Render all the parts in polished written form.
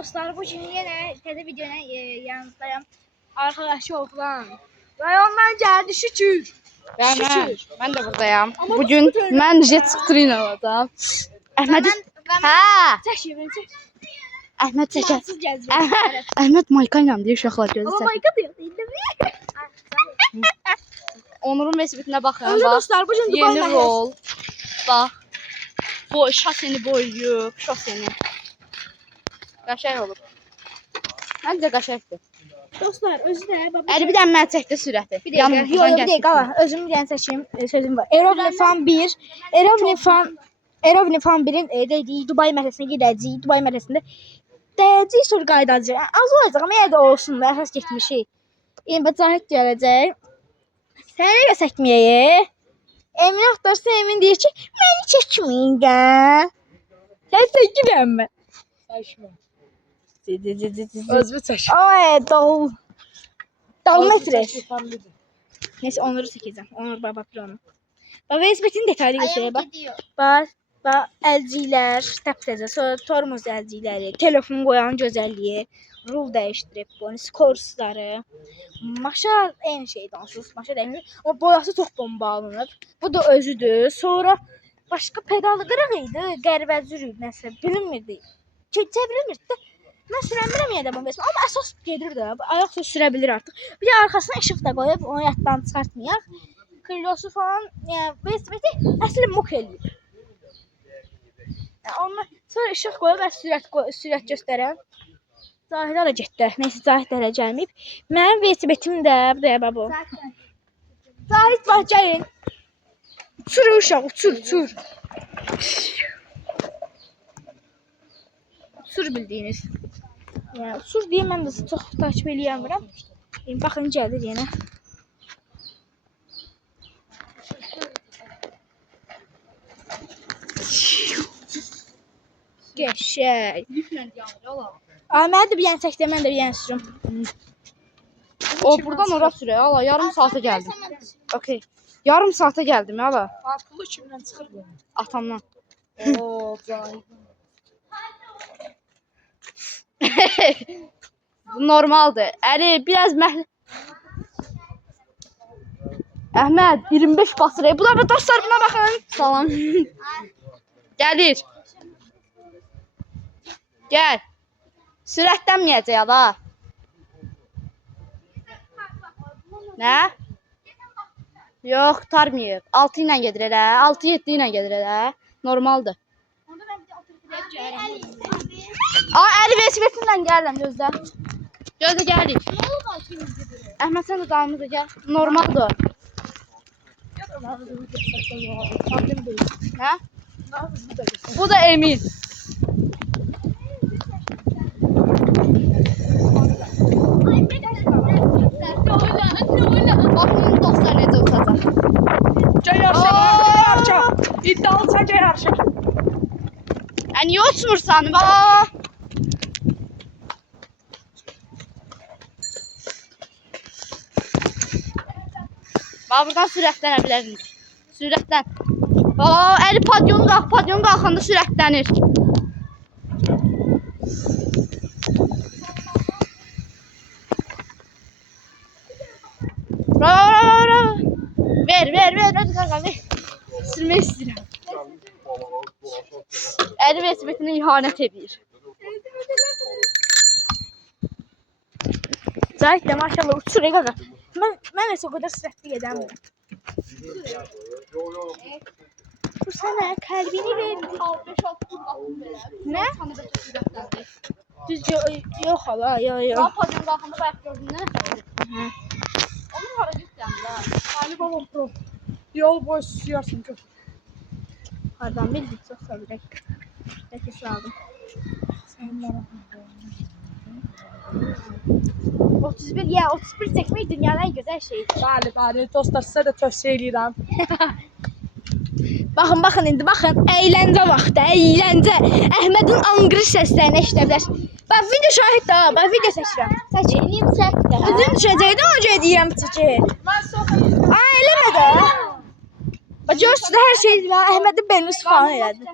dostlar, bu gün yine təzə videoyla yanınızdayım. Arkadaşı oğlan. Rayondan geldi şükür. Şükür. Ben de buradayım. Bugün ben jet screen alacağım. Ahmet. Ha. Çək beni çək. Ahmet çəkər. Siz gəzdirin. Ahmet Mayka ilə deyir uşaqlar gözü Ama çək. Mayka diyor. Onurun vəsiyyətinə baxın. Öyle Bax. dostlar, bu gün Dubai Yeni məhəlləsi. rol. Bax. Bu şaseni boyuyub, şaseni. Qəşəng olub. Məncə qəşəngdir. Dostlar, özü də bax. Əli bir dənə mən çəkdi sürəti. Bir dəqiqə, qala. Özüm bir dənə çəkeyim, sözüm var. Aerovnifan 1, Aerovnifan 1-in dediyi Dubai məhəlləsinə gedəcəyik. Dubai məhəlləsində dəyəcək sur qaydacaq. Az olacaq amma yenə də olsun da, əsas getmişik. İndi Cahit gələcək. Səni də çəkməyək. Emin axtarsa Emin deyir ki, məni çəkməyin də. Sən çəkirəm mən. Saçma. Özümü Özümü çək. Ay, dal metre. Family. Neyse onları çəkəcəm. Onur baba onu. Baba Esbetin detaylı göstərək bax. Bax, əlciklər, təptəzə, sonra tormoz əlcikləri, telefon qoyan gözəlliyi, rul dəyişdirib, bu skorsları. Maşa eyni şeydir onsuz, maşa dəyişdir. Amma boyası çox bomba alınıb. Bu da özüdür. Sonra başqa pedalı qırıq idi, qərvəcür idi, nəsə bilinmirdi. Çevrilmirdi də. Mən sürəmirəm yenə də bu vesmə, amma əsas gedir də. Ayaq söz sürə bilir artıq. Bir də arxasına işıq da qoyub, onu yaddan çıxartmayaq. Krilosu falan, yəni vesməti əsli muk eləyib. Ondan sonra işıq qoyub, sürət göstərəm. Zahirə də getdi. Neyse Zahid hələ gəlməyib. Mənim velosipedim də buraya bu. Zahid bax gəlin. Uçur uşaq, uçur. Uçur bildiyiniz. Yəni uçur deyə mən də çox takip eləyəmirəm. Baxın gəlir yenə. Qəşəng. Mən də bir yana çəkdim, mən də bir yana sürüm. O buradan ora sürə. Ala yarım saata gəldim. Okay. Yarım saata gəldim ala. Akıllı kimdən çıxır bu? Atamdan. Oo, cahil. Bu normaldır. Əli biraz Əhməd 25 basır. Bu da dostlar buna baxın. Salam. Gəlir. Gəl. Sürətlənməyəcək ala. Nə? Yox, tarmayıb. 6 ilə gedir elə. 6-7 ilə gedir elə. Normaldır. Əli velosipedinlə gəlirəm, gözlə. Gözlə gəlirik. Əhməd sən də dalımıza gəl. Normaldır. Nə? Bu da Emin. Baxın dostlar necə uçacaq. Gəl yarışa. İddialısan gəl yarışa. Niyə uçmursan? Bax. Bax buradan sürətlənə bilərsiniz. Sürətlən. Əli padyonu qalxanda sürətlənir. Ver. Hadi qaqa, ver. Sürmək istəyirəm. Əli velosipetinə ihanət edir. Zahid də maşallah uçur qaqa. Mən isə o qədər sürətli gedəmirəm. Bu sənə qəlbini verdi. Nə? Düz yox hala, yox. Padyonu qalxanda bayaq gördün nə? Onun hara getdin də? Ali babam pro. Yol boyu susuyorsun çok. Hardan bildik, çox sağ olun. Nefes aldım. 31 ya 31 çəkmək dünyanın ən gözəl şeyidir. Bəli, dostlar sizə də tövsiyə edirəm. Baxın indi əyləncə vaxtı, əyləncə. Əhmədin anqırış səslərini eşidə bilərsiniz. Bax video şahid də, bax video çəkirəm. Çəkeyim çəkdə. Üzüm düşəcəkdə ona görə deyirəm çəkir. Mən soxayım. Eləmə də. Bax görürsüz hər şey var. Əhmədin belini falan elədi.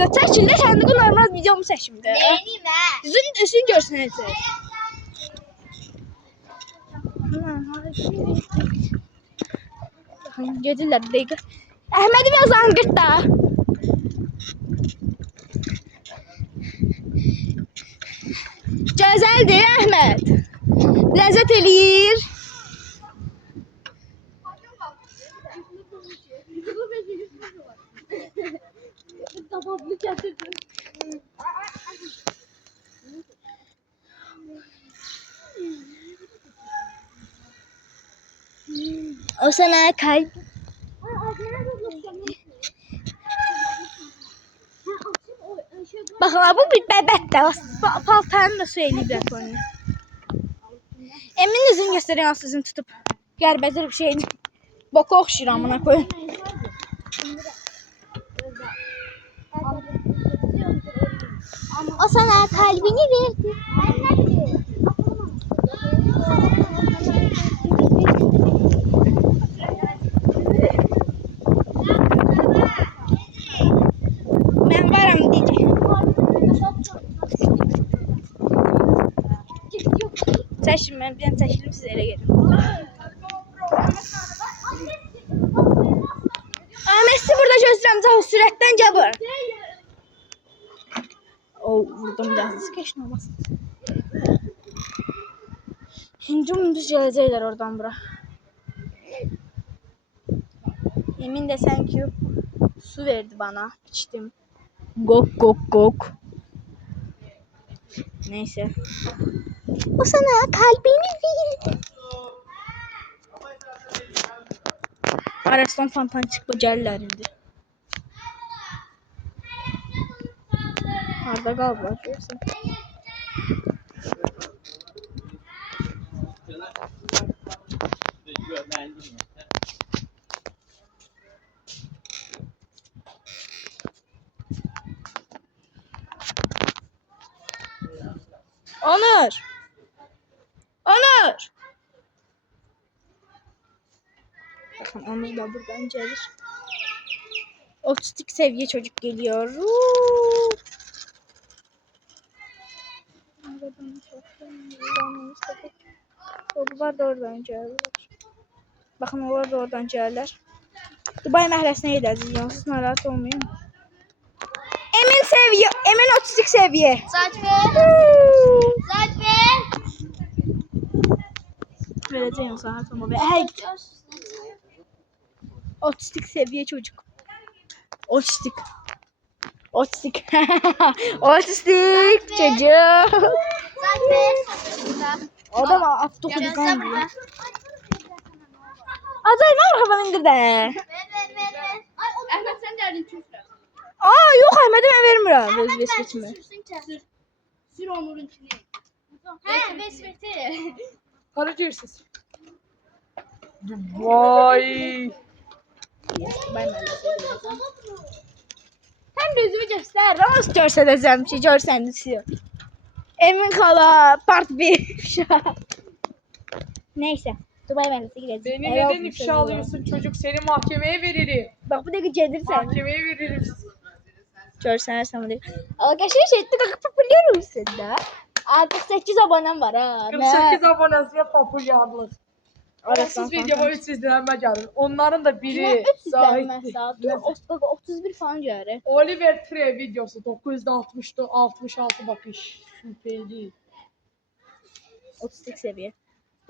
burada. Çəkildə səndə bu normal videomu çəkimdə. Neyim hə? Üzün görsənəcək. Gedirlər bir dəqiqə. Əhmədim yazan qırtda. Gözəldir Əhməd. Ləzzət eləyir. O sana kalp. Bakın bu bir bebek de. Paltarını da söyleyeyim onu. Emin üzüm gösteriyor sizin tutup. Gerbedir bir şeyin. Boku okşur amına koyun. O sana kalbini verdi. Ben varım diyeceğim. Çeşim ben bir an çeşilim size ele gelin. Messi burada gözləyirəm, sürətdən gəbir. Vurdum biraz, keşin olmasın. Düz gələcəklər oradan bura. Emin desen ki su verdi bana, içtim. Gok. Neyse. O sana kalbini verdi. Arastan fantan çıkıp gəlirlər indi. Harda qaldılar görürsən. Onur. Bakın Onur da buradan gelir. Otistik seviye çocuk geliyor. Onlar da oradan gelirler. Bakın onlar da oradan gelirler. Dubai məhəlləsinə gedəcəyik. Yalnız narahat olmayın. Emin otistik seviye. Saç ver. Vereceğim sana tamam. Hey. Otistik seviye çocuk. Otistik çocuk. Saç ver. Adam avtokudu kanmıyor. Azay ne arkadan indir de. Ver. Ahmet sen derdin küfür. Yok Ahmet'e ben vermiyorum. Özbeş geçme. Sür Onur'un içine. He besmeti. Para diyorsunuz. Dubai. Hem de yüzümü göster. Nasıl göstereceğim ki görseniz. Emin kala part 1. Neyse. Dubai məhəlləsinə gideceğiz. Beni neden ifşa alıyorsun çocuk? Seni mahkemeye veririm. Bak bu da gelirsen. Mahkemeye veririm. Görsen bunu. Arkadaşlar şey tıkıp biliyor musun da? Artık 8 abonem var ha. 48 abonesiye popülerlik. Arasından Siz videomu 300 direnme gelir. Onların da biri sahipti. sahipti. 31 falan gəlir. Oliver Tree videosu 966 bakış. Şüpheli. 32 seviye.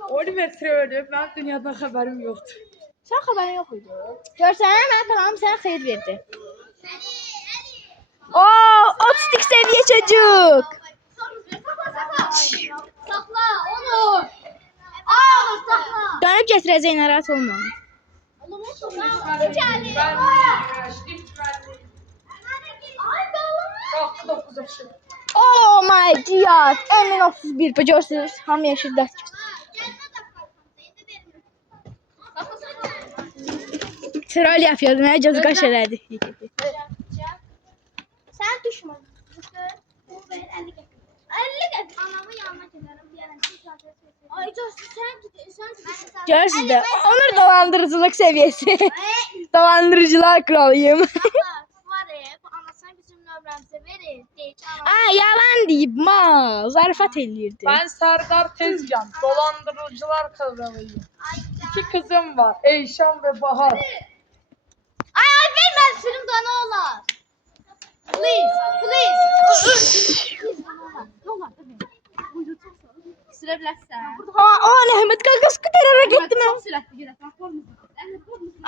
Oliver Tree öyle. Ben dünyadan haberim yoktu. Sen haberin yok idi. Görsən mən tamam sana xeyir verdi. Otistik seviye çocuk. Sakla Onur. Onur sakla. Dönüp getireceğin narahat olma. Oh my god. Emin 31 bu görsünüz. Hamı yaşır dert. Troll yapıyordum. Her cazı kaş elədi. Sen düşman. Bu ver 50 get. 50 get. Anamı yanına giderim diyelim. Ay sen Görürsünüz de. Onur dolandırıcılık seviyesi. Dolandırıcılar kralıyım. var hep. Anasına bizim nömrə Yalan deyib ma, zarafat eləyirdi. Ben Serdar Tezcan. Dolandırıcılar kralıyım. İki kızım var. Eyşan ve Bahar. Ay vermem sürüm da ne olur. Please. Ne olur. Sürebilirsen. Əhməd qaqas qıdarara getdi mən. Çok sürətli girəsən.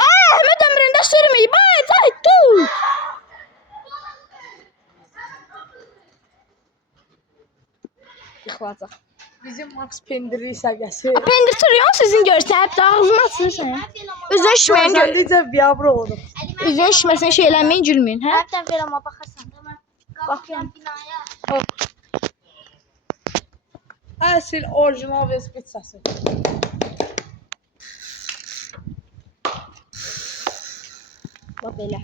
Əhməd ömründə sürməyib. Ay, tut. Yıxılacaq. Bizim Max Pendirli səviyyəsi. Pendir turuyor sizin görsəb də ağzını açırsan. Özün şişməyin gör. Gözəllikcə biabr oldu. Üzün şişməsin şey eləməyin, gülməyin, hə? Hərdən verəmə baxarsan. Baxıram binaya. Əsl orijinal Vespet səsi. Bax belə.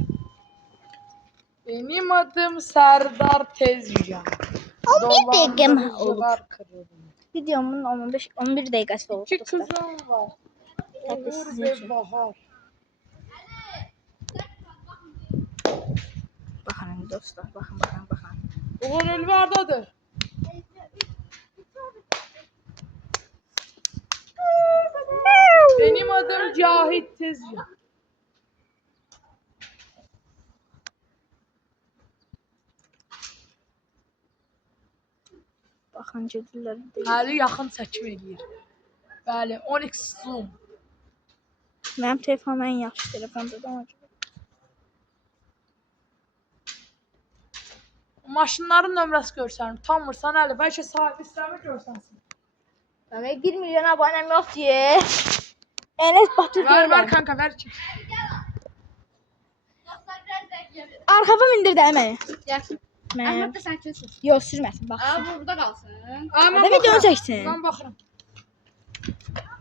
Benim adım Serdar Tezcan. bir dəqiqəm Dolandırıcılar kralıyım. Videomun 11 dəqiqəsi oldu İki dostlar. kızım var. Tabii Uğur sizin ve için. Bahar. Baxın dostlar, baxın. Uğur Ülvar'dadır. Benim adım Cahit Tezcan. Baxın gedirlər. Həli yaxın çəkim eləyir. Bəli, 12 zoom. Mənim telefonum ən yaxşı telefondur da. Maşınların nömrəsi görsənir. Tanmırsan hələ, bəlkə sahibi istəmir görsənsin. Mənim 1 milyon abunəm yoxdur ye. Enes Batur Ver deyiləm. kanka ver çək. Arxama mindir də məni. Gəl. Mən. Əhməd də sən keçsin. Yox, sürməsin, bax. Aa burada qalsın. Mən Hadi videonu çəksin. Mən baxıram.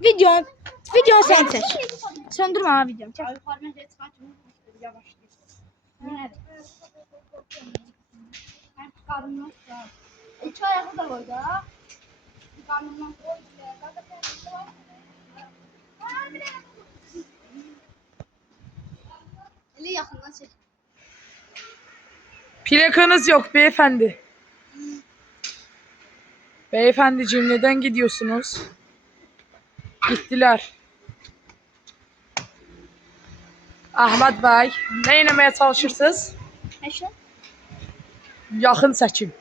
Videonu sən çək. Söndürmə ha videonu. Çək. Ay yuxarı mən çıxar kimi yavaş geç. Bu nədir? Mən qarnımdan çıxar. İki ayağı da var da. Qarnımdan qoy. Eli yaxından çək. Plakanız yok beyefendi. Beyefendiciğim neden gidiyorsunuz? Gittiler. Ahmet Bey, ne eləməyə çalışırsınız? Həşə. Yaxın çəkim.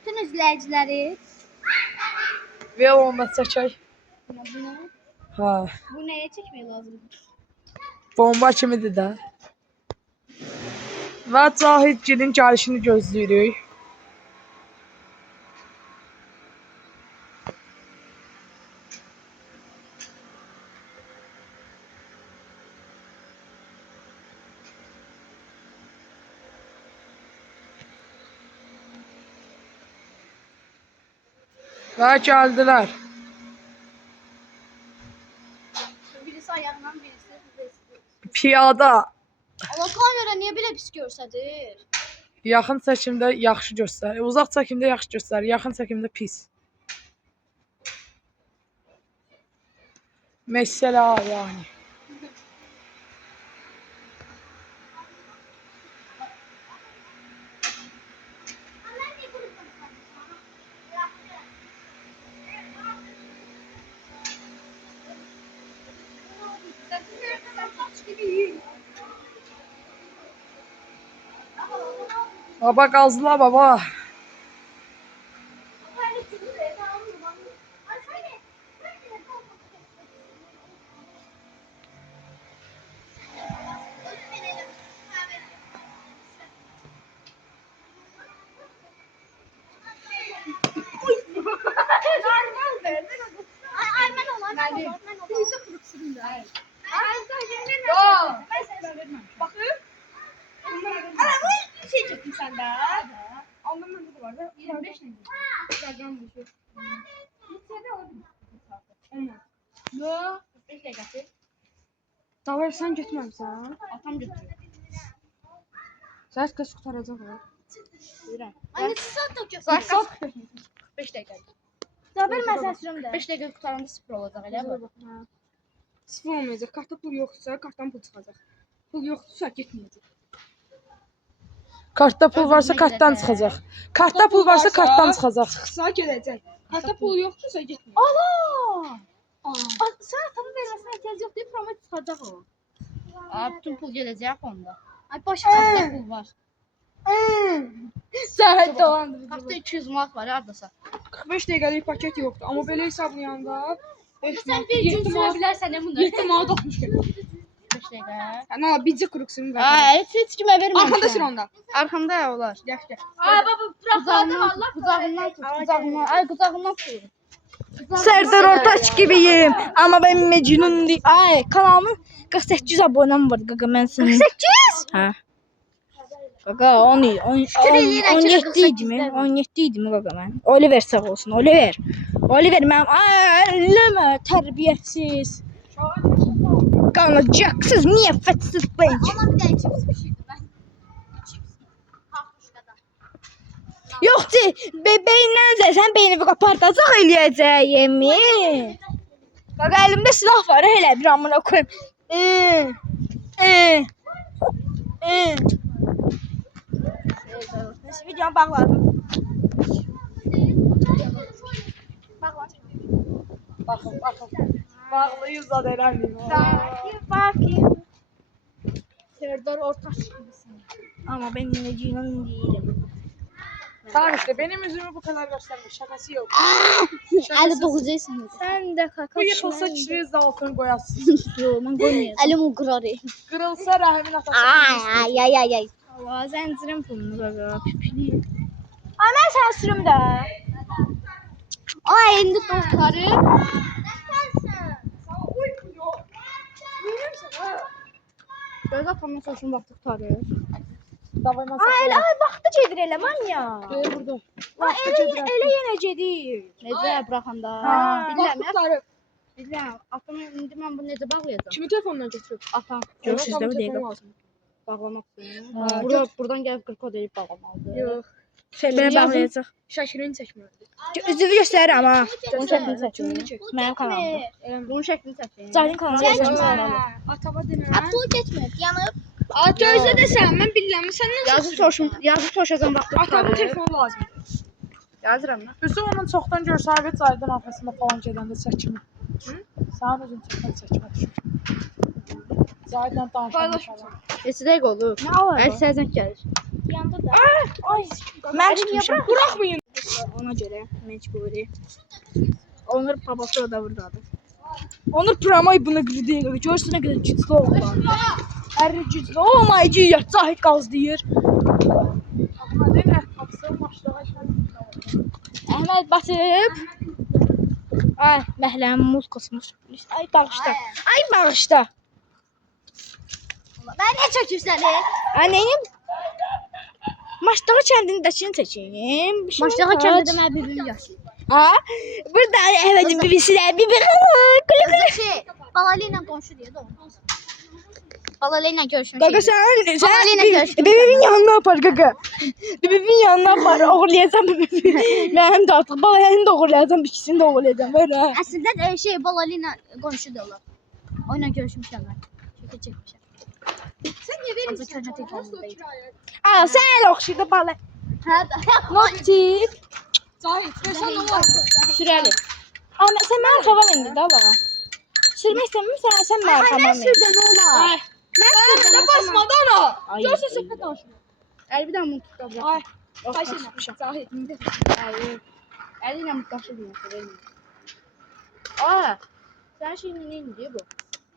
Bütün izləyiciləri Ver onu da çəkək. bunu Ha, bu nəyə çəkmək lazımdır? bomba kimidir də. Və Cahitgilin gəlişini gözləyirik. Və gəldilər. Birisi ayağından birisi. Piyada. Allah kamera niyə belə pis göstərir? Yaxın çəkimdə yaxşı göstərir. Uzaq çəkimdə yaxşı göstərir. Yaxın çəkimdə pis. Mesela yani. Baba gazla baba. Ay mən olar. Mən olar. Necə qırıqsın da. Ay sən Yo. Baxın. Ana bu şey çəkdim səndə. Aldım ben bu var. 25 nə? Instagram düşür. Lisede oldu. Yo, 45 dəqiqəsi. Davay sen getməmsən. Atam götürür. Səs qız qutaracaq ha. Bilirəm. Ay neçə saat da götürür? 45 dəqiqə. Dabır mən sən sürüm də. 5 dəqiqə qutaranda 0 olacaq elə bu. Sıfır olmayacaq. Kartda pul yoxsa, kartdan pul çıxacaq. Pul yoxdursa getməyəcək. Kartda pul varsa kartdan çıxacaq. Kartda pul varsa kartdan çıxacaq. Çıxsa gedəcək. Kartda pul yoxdursa getməyəcək. Allah! Sən atamın verməsinə ehtiyac yox deyib, promot çıxacaq o. Bütün pul gedəcək onda. Ay başqa pul var. Sən dolandırıcı. Hafta 200 manat var hardasa. 45 dəqiqəlik paket yoxdur. Amma belə hesablayanda Sən bir gün sürə bilərsən ya bunu. 7 manat 60 qəpik. 5 dəqiqə. Yəni ala bircə kuruksunu ver. Ay, heç kimə verməmişəm. Arxanda sür onda. Arxamda olar. Gəl gəl. Ay baba, buraxladım Allah. Qucağımdan tut, qucağımdan. Ay, qucağımdan tut. Serdar Ortaç gibiyim. Ama ben Mecnun değil. Ay kanalımın 48 abonem var gaga ben senin. 48? Ha. Gaga 17 idi mi? 17 idi mi gaga ben? Oliver sağ olsun. Oliver. Oliver ben elleme terbiyesiz. Kanacaksız, niyefetsiz bench. Ona bir də chips pişirdim mən. Chips. Haftuşkada. Yoxdu, bebeğindən sən beynini qapartacaq eləyəcəyimi. Qaqa əlimdə silah var, elə bir amına koyayım. Neyse, videomu bağladım. Baxın, baxın. Bağlıyız da derəmiyim. Bakayım. Serdar Ortaç gibisin. Ama ben Mecnun değilim. Tamam işte benim yüzümü bu kadar göstermiş. Şakası yok. 59 yaşındasın. Sen de kaka. Bu yıkılsa kişiniz de altını koyarsınız. Yo, ben koymayacağım. Əlim uqrarı. Kırılsa Rahim'in atası. Ay. Allah zəncirim pulunu qaqa. Pipili. Ay mən sən sürüm də. Ay, indi dostları. Göz atamın saçını vaxt tutarır. Davay masa. Ay elə vaxtı gedir elə manya. Burada. Ay elə yenə gedir. Necə buraxanda? Ha. Bilmirəm, Vaxtları. bilmirəm. Atam indi mən bunu necə bağlayacağam? Kimi telefondan götürüb? Atam Yox, sizdə bir dəqiqə. bağlamaq üçün. Ha, Buradan gəlib 40 kod edib bağlamalıdır. Yox. Belə bağlayacaq. Şəklini çəkmirdi. Üzvü göstərirəm ha. Bunun şəklini çəkin. Mənim kanalımda. Bunun şəklini çəkin. Cahilin kanalında Çəkmə. göstərirəm. Atama denə. Atıl getmir, yanıb. Gözlə desəm, mən bilirəm. Səndən Yazıb soruşacağım vaxt Atamın tutarır. telefonu lazımdır. Yazıram da. Hüsnü onun çoxdan görsəvi Cahidin arxasında falan gedəndə çəkimi. Sənin özün çəkmə çəkmə düşür. Cahidlə danışanda falan. Neçə dəqiqə oldu? Nə alır? Əl səzən gəlir. Yanda da. Ay. Mən çıxmışam. Buraxmayın. Ona görə mecburi. Onur babası da buradadır. Onur promoy bunu qırdı. Görürsən nə qədər güclü oldu. Əri güclü. Oh my god, Cahid qazlayır. Amma denə, atsın başlığa işlədir. Əhməd batıb. Ay, məhləmin muz qısmış. Ay bağışda. Ay bağışda. Mən nə çəkirsən? Ay neyim? Maçdağı kəndindəkini çəkeyim. Maçdağa kəndə mən bir yaşayım. Ha? Burada Əhmədin bibisilə bibi. Şey, Balalı ilə qonşu deyə də onu. Balalı ilə görüşmək. Qaqa sən Balayla görüşdüm. bibinin yanına apar qaqa. Bibinin yanına apar. Oğurlayacağım bibi. Mənim də artıq balayını da oğurlayacağım, ikisini də oğurlayacağım. Ver ha. Əslində şey Balalı ilə qonşu da olur. O ilə görüşmüşəm mən. Çəkmişəm. Sən niyə Azı köhnə telefonumdaydı. Aa, sən elə oxşuydu balay. Hə də. Notik. Cahit, versən nə olar? Sürəli. Amma sən mənim arxama mindi də bala. Sürmək istəmirsən, sən mənim arxama mindi. Sürdə nə olar? Mən də basmadı ona. Ay. Görsən söhbət danışma. Əli bir dənə mutlu da bırak. Ay, xahiş Cahit, indi. Əli ilə mutlaşır deyəsən. Aa. Sən şey nə indi bu?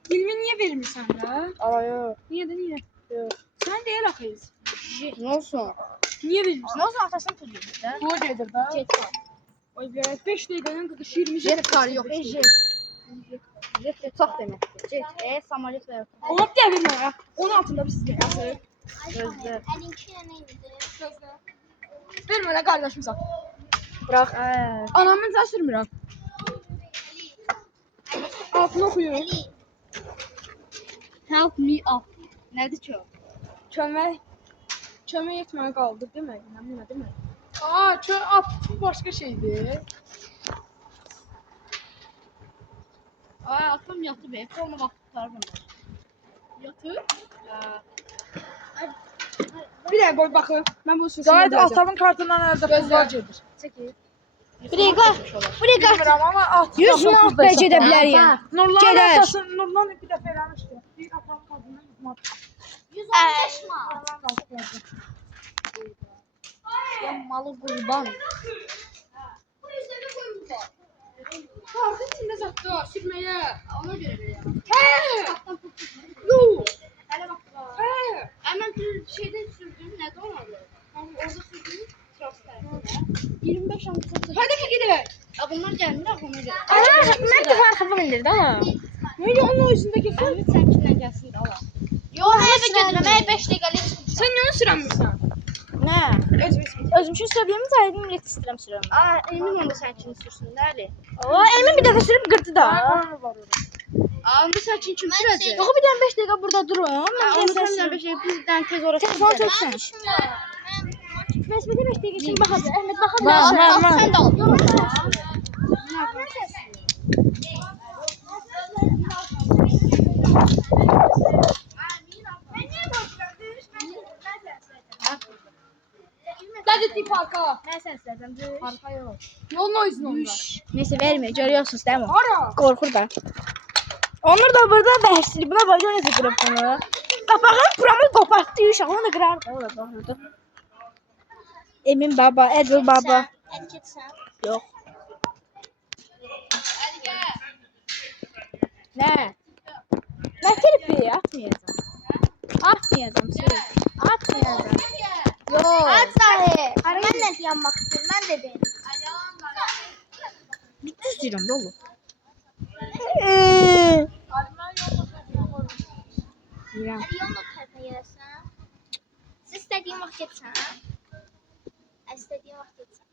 20 niyə vermirsən də? Araya. Niyə də niyə? Sən deyir axıyız. Nə olsun? Niyə vermirsən? Nə olsun atasın pulu gedir də. Pula gedir də. Get var. Ay be, 5 dəqiqədən 40-20 Jet var yox. Jet. Jet çox deməkdir. Jet. Samolyot var. Onu deyə bilmə. Onun altında bir sizə yazır. Gözlə. Gözlə. Ver mənə qardaşımsan. Bırax. Anamın da sürmürəm. Altını oxuyur. Help me up. Nədir ki o? Kömək etməyə qaldır demək. Nə demək? Aa, bu başqa şeydir. Ay, atam yatıb, forma vaxt tutar bunlar. Yatır. Bir dakika koy bakın. Ben bu sözü Zahid atamın kartından əldə pullar gedir. Bir dəqiqə. Bir dəqiqə. Bilmirəm amma at. 100 manat bəlkə edə bilərik. Nurlan Gedər. əsasın Nurlan bir dəfə eləmişdi. Bir atamın kartından 100 manat. 115 manat. Nurlan qaldı gəldi. Ya malı qurban. Kartın içinde sattı o sürmeye. Ona göre veriyor. He. Yok. Hələ bax. He. Hemen şeyden sürdüm. Nədə olmadı? Orada sürdüm. Transfer. 25 an satır. Hadi mi gidelim? Ya bunlar geldi ona göre. Mən də farxı bildirdi ha. Neydi onun üstündeki fil? Ümit sen kimden gelsin de ala. Yo eve gedirəm. 5 dəqiqəlik çıxmışam. Sen yanı süremiyorsun. Nə? Özüm Özüm üçün söyləyim, Zahidin millet istəyirəm sürəm. Aa emin onda sen kim sürsün dəli. O, Emin bir dəfə sürüb qırdı da. Var var orada. Aa onda sen kim sürəcək? Yox, bir dənə 5 dəqiqə burada durun. Mən Onda gəlsəm sen bir şey bizden tez orası. Telefonu çəksən. Məsbədə 5 dəqiqə kimi baxacaq. Əhməd baxa Al, bilər. al, sen de al. Hadi parka. Mən sən istəyirəm. Parka yok. Yolun o yüzden onda. Neyse vermiyor. Görüyorsunuz değil mi? Ara. Korkur da. Onlar da burada bəhsli. Buna bakıyor necə qırıb bunu. Qapağın buramı qopartdı. Uşaq onu da qırar. O da bağırdı. Emin baba, Edil baba. Hadi git sen. Yox. Ne? Ne kirpi? Atmayacağım. Atmayacağım. Söyle. Atmayacağım. Yok. At sahi. Ben de yanmak istiyorum. Ben de benim. Bitti istiyorum dolu. İrem. Hadi yolun o tarafa gelirsen. Siz istediğin vakit gitsen. İstediğin vakit gitsen.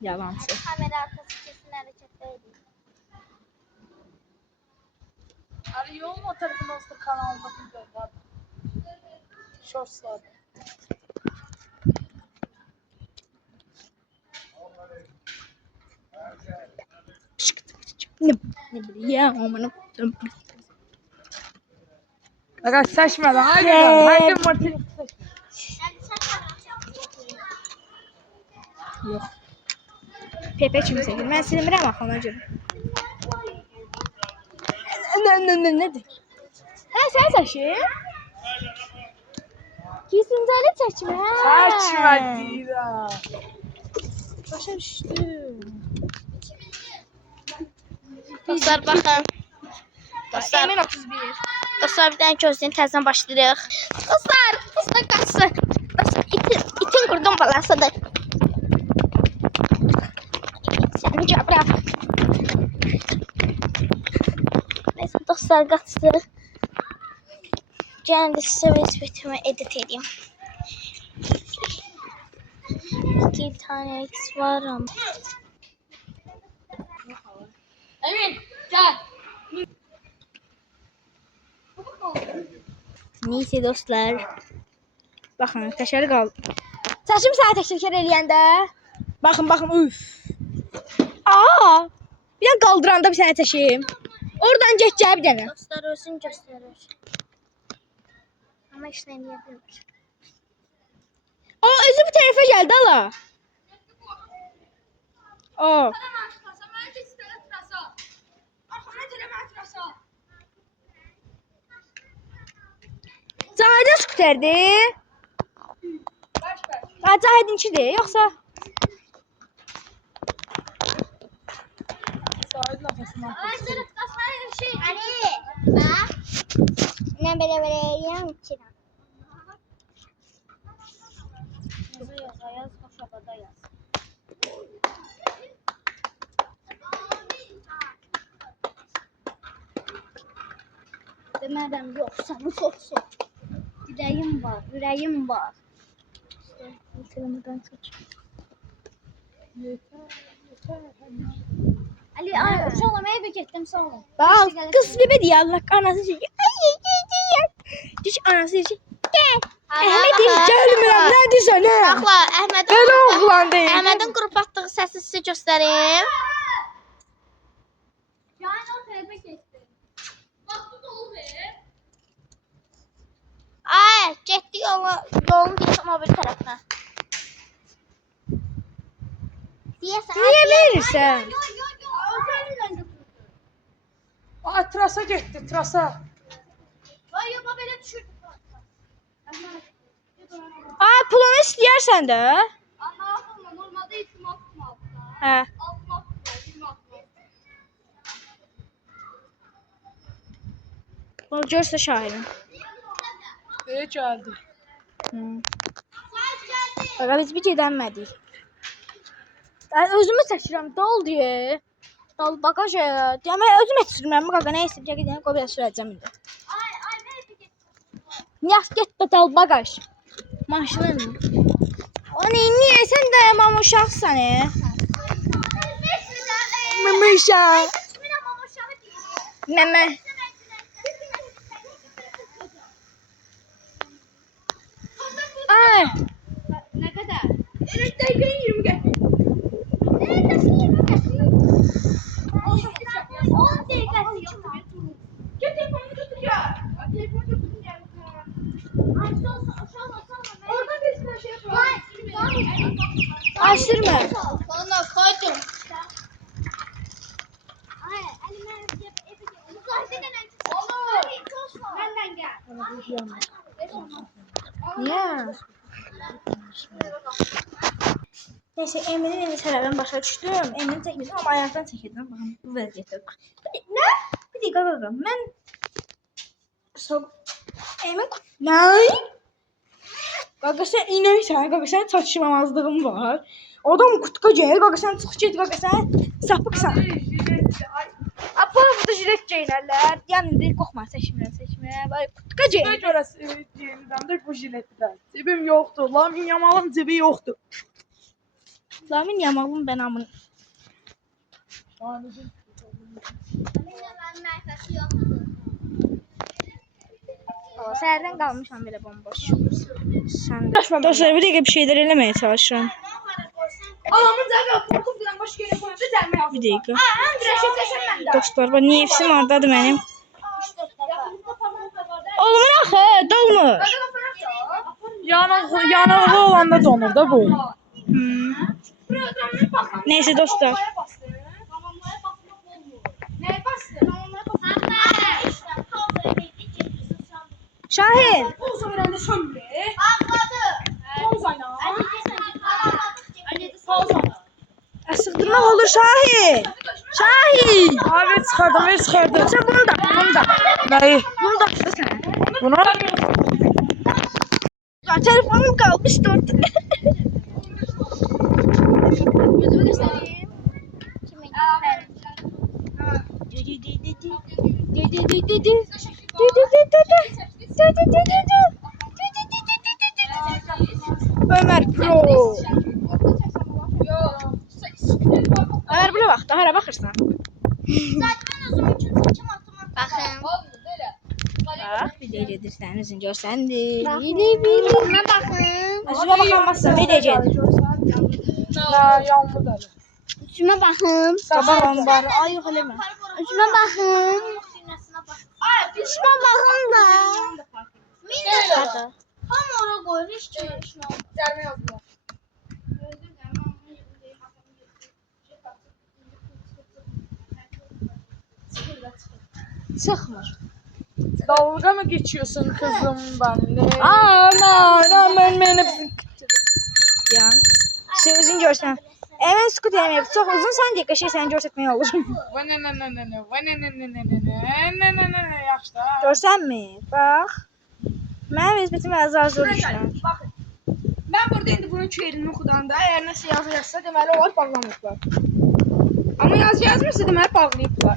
Yalancı. Kamera arkası kesin hareketteydi. Ali yolun o tarafında olsa kanalda video var. Shortslar. Ne bileyim amına koydum. Aga seçmeden haydi Yeah. lan. Haydi Martin. Yani sen Yok. Pepe kimi sevdim. Ben silmirəm axı ona görə. Nədir? Hə, sən çəkir? Gizlincəli çəkmə. Seçme deyirəm. Başa düşdüm. Dostlar bakın. Dostlar. Emin 31. Dostlar bir tane gözlüğün təzdən başlayırıq. Dostlar qaçsın. Dostlar itin qurdum balasıdır. Səni göbrəm. Neyse dostlar qaçsın. Gəlin də sizə vəzifətimi edit edeyim. 2 tane X var ama. Emin gel. Neyse dostlar. Baxın, təkər qaldı. Saçım sənə təkər eləyəndə. Baxın, üf. Aa! Bir dənə qaldıranda bir sənə çəkeyim. Oradan get gəl bir dənə. Dostlar özün göstərir. Ama işlemiyor bilmir. O özü bu tərəfə gəldi ala. O. Zahidin skuterdir. Ha, Zahidinkidir, yoxsa? Zahidin atasından. Ali, bak. Ne böyle vereyim ki? Yaz, aşağıda yaz. Demədim yoxsa bu soxsun. Ürəyim var. Telefondan çək. Ali, uşaqlar evə getdim, sağ olun. Bax, qız bebe deyir, Allah anası deyir. Diş anası deyir. Gəl. Əhməd deyir, gəlmirəm, nə deyirsən, nə? Baxla, Əhmədin Elə oğlan deyil. Əhmədin qrup atdığı səsi sizə göstərim. Yəni o tərəfə getdi. Bax bu dolu ver. yolum geçim o bir tərəfə. Deyəsən. Niyə verirsən? Aa, trasa getdi, trasa. Ay yox, belə düşürdü. Aa, pulunu istəyərsən də. Ana, normalde 26 mal. Hə. 6 mal, 26 mal. O görsə şahirim. Deyə gəldi. Baqa biz bir gedənmədik. Ben özümü çəkirəm, dol deyə. Dol bagaja. Demək özüm etdirmirəm qaqa, nə istəyirəm gedəm, qoyub sürəcəm indi. Ay, ver bir get. Yas get də dol bagaj. Maşının. O niyə sən dayamam uşaqsan e? Mama uşaq. Mama. Ay. Ne kadar? Elektrikten 20 gel. Neredesin? 20 dakika. 10 dakikası yok. Gel telefonunu götür ya. Telefonu götür ya. Ay, sonra. Oradan resmen şey yapalım. Açtırma. Sonra koydum. Ay, elime benden gel. Niye? Neyse Emin'in sebebini başa düştüm. Emin'i çekmedim ama ayaktan çekildim. Bakın bu vaziyette. Ne? Bir dakika bakalım. Ben... Emin... Ne? Kanka sen inersen, kanka sen taşımamazlığın var. Adam kutkacı, kanka sen çıkıcıydı, kanka sen sapıksan. Apa bu da jilet geylərlər. Yəni deyir qorxma seçmirəm. Vay kutkacı. Buna görə yeniden de bu jiletdən. Cebim yoxdur. Lamin Yamal'ın cebi yoxdur. Lamin Yamal'ın ben amın. Səhərdən qalmışam belə bomboş. Sən də. Dostlar bir dəqiqə bir şeyler eləməyə çalışıram. Adamın cəbi korkup duran başka yere koyunca cəmi yazdı. Bir dəqiqə. Aa, reşitleşen ben de. Dostlar bax nefsim oradadır mənim. Olmur axı, dolmur. Yanığı olanda donur da bu. Neyse dostlar. Neye bastı? Şahin. Olsa herhalde sen be. Olsayna. Sıxdırmaq olur Şahin. Şahin. Abi çıxardım. Yoksa bunu da. Neyi? Bunu da sən. Bunu? Ya telefonum kalmıştı orada. Yüzümü göstereyim. Kimin? Ömer Pro. Ömer Pro bak, daha hara baxırsan. Zaten özüm üçün saçım atımı. Bakın. Bax, bir də edirsən, özün görsəndir. Buna bakın. Özünə baxamazsan, bir də gedir. Yanlı da. Üstüme bakın. Qabağım var. Ay yox eləmə. Üstüme bakın. Üstüme bakın da. Hadi. Tam oraya koy. Hiç kimse. Cəmi yazdı. Çıxmır. Dalga mı geçiyorsun kızım benimle? Aman mən hepsini yan. Şey özün görsən. Əmən sükut eləməyib. Çox uzun sən deyə qəşəng səni göstərmək olur. Yaxşı da. Görsənmi? Bax. Mənim nisbətim azar-zor işlər. Bakın. Ben burada indi bunun çeyrini oxudanda eğer nəsə yazı yazsa deməli onlar bağlamayıblar. Ama yazı yazmırsa deməli bağlayıblar.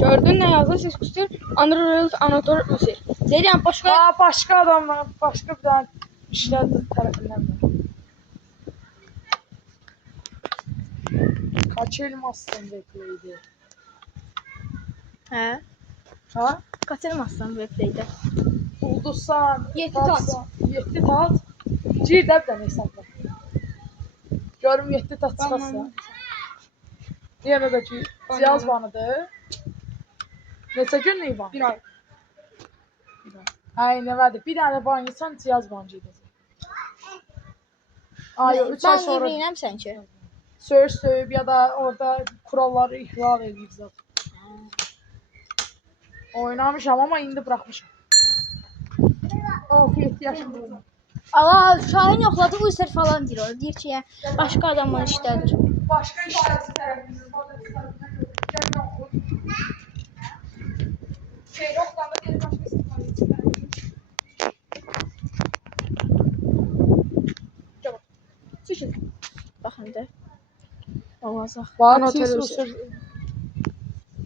Gördün ne yazdı? Ses kustur. Unreal Another User. Deyirəm başqa Aa, başka adamlar, başka bir tane işler tarafından var. Kaç elmasın bekleydi? Hə? Ha? Qaçırmazsan bu webdə. Ulduzsan. 7 tat. 7 tat. Gir də bir dənə hesabla. Görüm 7 tat çıxarsa. Yenə də ki, yaz banıdır. Neçə günlük var? bir ay. Ay ne vardı? Bir tane banyosan cihaz bancı edecek. Ay 3 ay Ben sonra evliyəm sən ki. söğüp ya da orada kuralları ihlal edip zaten. Oynamışam ama indi bırakmışam. 6-7 yaşımda. Allah Şahin yoxladı Uyser falan deyir o. Deyir ki, ya, başqa adamın işlədir. Başka işlersiz tarafımız. Şey yoktan da bir başka istifa çıkardım. Çəkil. Baxın da. Avazaq. Fatih Mən Susur.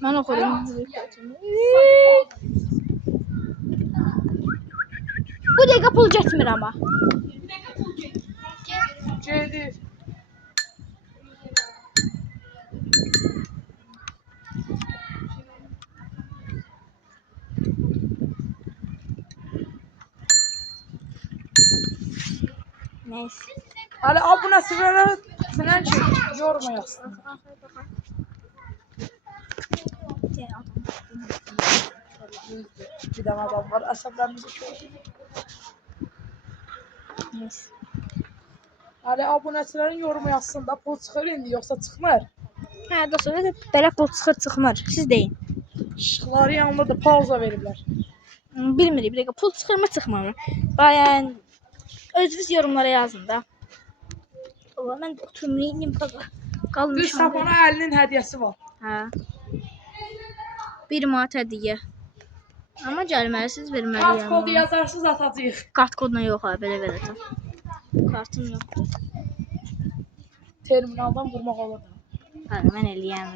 Mən oxurum. Bu dəqiqə pul getmir amma. Cedi. Neyse. Hani abone sırada falan şey yorma yazsın. Bir tane adam var asablarımızı çok. Neyse. Hani abonəçilərin yorumu yazsın da pul çıxır indi yoxsa çıxmır. Hə, dostlar, belə pul çıxır-çıxmır. Siz deyin. Işıqları yanında da pauza veriblər. Bilmirik, bir dəqiqə pul çıxırmı, çıxmır mı? Bayan özünüz yorumlara yazın da. Allah, mən oturmayayım baba. Bir Qalmışam. Sapana əlinin hədiyyəsi var. Hə. 1 manat hədiyyə. Amma gəlməlisiniz, Kart verməliyəm. kodu yazarsınız atacağıq. Kart koduna yox ha, belə verəcəm. Kartım yox. Terminaldan vurmaq olur. Hə, mən eləyəm.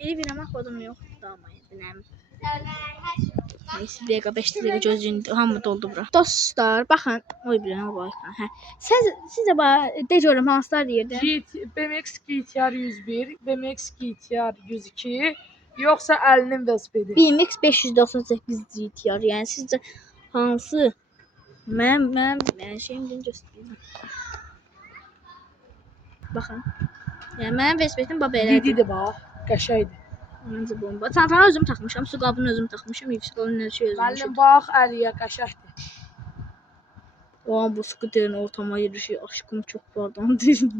Elə bir amma kodum yox. Damayın, biləm. Neyse, bir dəqiqə, 5 dəqiqə gözün hamı doldu bura. Dostlar, baxın. Oy bilən, o bax. Hə. Siz də de görüm hansılar deyirdin? BMX GTR 101, BMX GTR 102, yoxsa əlinin velosipedi. BMX 598 GTR. Yəni sizcə hansı? Mən şeyim deyin göstəreyim. Baxın. Yəni mənim velosipedim baba elədir. Dididir bax, qəşəydir. Məncə bomba. Çantanı özüm taxmışam, su qabını özüm taxmışam, yükselin hər şey özüm. Müəllim bax, əliyə qəşəkdir. O bu skuterin ortama yerişi aşkım çok pardon deyil.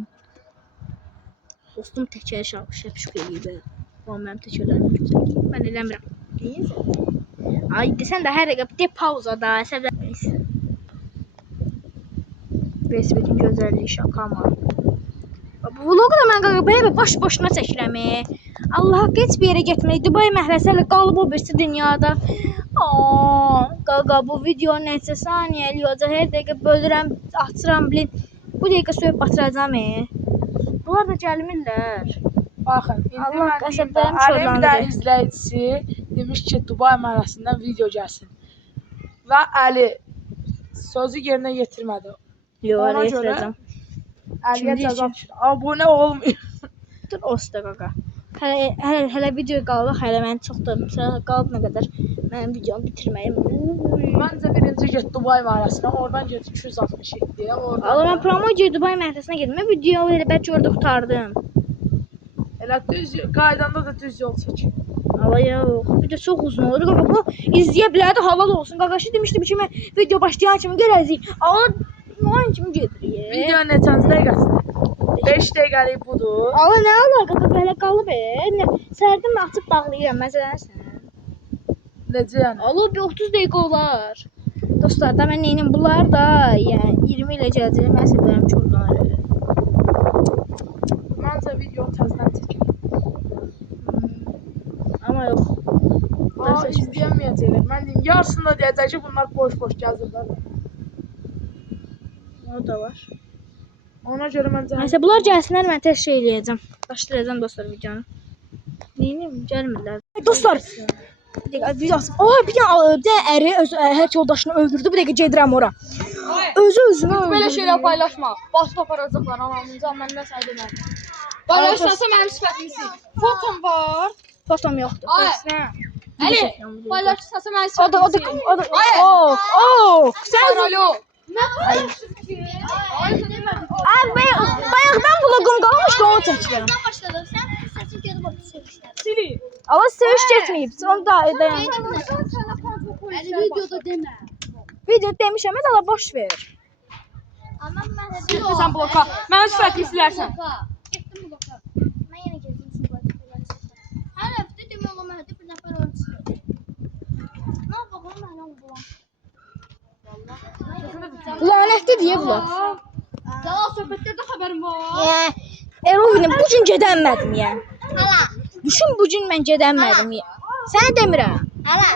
Dostum təkər şəpşük eləyib. O mənim təkərlərim gözəl. Mən eləmirəm. Deyirsən? Ay desən də hər dəqiqə de pauza da səbr. Neyse. Resmin gözəlliyi şaka mı? Bu vlogu da mən belə boş-boşuna çəkirəm. Allah heç bir yerə getməyi. Dubai məhəlləsi ilə qalıb o birisi dünyada. Qaqa bu video neçə saniyə eləyəcək. Hər dəqiqə bölürəm, açıram bilin. Bu dəqiqə söhüb batıracağam. Bunlar da gəlmirlər. Baxın, indi Allah mən qəsəblərim Əlim də şorlandı. izləyicisi demiş ki, Dubai məhəlləsindən video gəlsin. Və Əli sözü yerinə yetirmədi. Yox, Ona elə görə yetirəcəm. Əliyə Şimdi cəza düşür. Abunə olmuyor. Dur osta qaqa. Hələ video qalıb, hələ mən çox da qalıb nə qədər mənim videomu bitirməyim. Məncə birinci get Dubai məhəlləsinə, oradan get 267-yə. Allah mən promoya Dubai məhəlləsinə getdim. Mən video elə bəlkə orada qurtardım. Elə düz qaydanda da düz yol çək. Allah yox. Video çox uzun olur. Qaqa bu izləyə bilərdi, halal olsun. Qaqaşı demişdim ki, mən video başlayan kimi görəcəyik. Allah Noyan kimi gedirik. Video neçənci dəqiqəsidir? 5 dəqiqəlik budur. Allah nə əlaqədir belə qalıb. Sərdim açıb bağlayıram məsələn sən. Necə yəni? Allah bir 30 dəqiqə olar. Dostlar da mən neynim bunlar da yəni 20 ilə gələcək. Mən səbərəm çoxdan. Məncə video təzdən çəkir. Amma yox. İzləyəməyəcəklər. Mən deyim, yarısında deyəcək ki, bunlar boş-boş gəzirlər. O da var. Ona görə məncə... Nəysə bunlar gəlsinlər mən tez şey eləyəcəm. Başlayacağım dostlar videonu. Neyim? Gəlmirlər. Dostlar. Bir dəqiqə videosu. Bir dənə əri öz hər yoldaşını öldürdü. Bir dəqiqə gedirəm ora. Özünü öldürdü. Belə şeylər paylaşma. Basıb aparacaqlar anamınca, mən nə sən demək. Paylaşsansa mənim sifətimi sil. Fotom var. Fotom yoxdur. Ay. Nə? Əli, paylaşsansa mənim O da sifətimi sil. Oh, sən Alo. bayaqdan vloqum qalmışdı onu çəkirəm. Başladım. Sen seçim gelip orada sevişler. Sili. Allah seviş getməyib. Onu da edəyəm. Sonra videoda demə. Video demişəm, Allah boş ver. Amma mən Sən bloka. Mənim sifətimi silərsən. Getdim bloka. Mən yenə gəldim şu bloka. Hər həftə demək olar mən bir nəfər oyun çıxır. Nə yapaq mən onu bulam. Lanətli deyə bu. Cəlal söhbətlərdə xəbərim var. Erovini bu gün gedəmədim ya. Hala. Düşün bu gün mən gedəmədim ya. Sənə demirəm. Hala.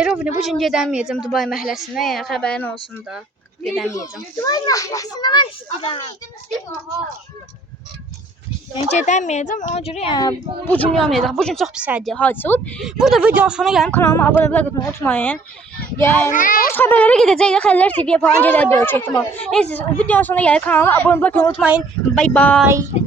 Erovini bu gün gedəməyəcəm Dubai məhəlləsinə, ya xəbərin olsun da. Gedəməyəcəm. Duvar məhəlləsinə mən istəyirəm. Yəni gedəməyəcəm, ona görə yəni bu gün olmayacaq. Bu gün çox pis hadisə olub. Burada videonun sonuna gəldim. Kanalıma abunə olmayı unutmayın. Yəni xəbərlərə gedəcəyik. Xəbərlər TV-yə falan gələ bilər ehtimal. Neyse, videonun sonuna gəldik. Kanalıma abunə olmayı unutmayın. Bye bye.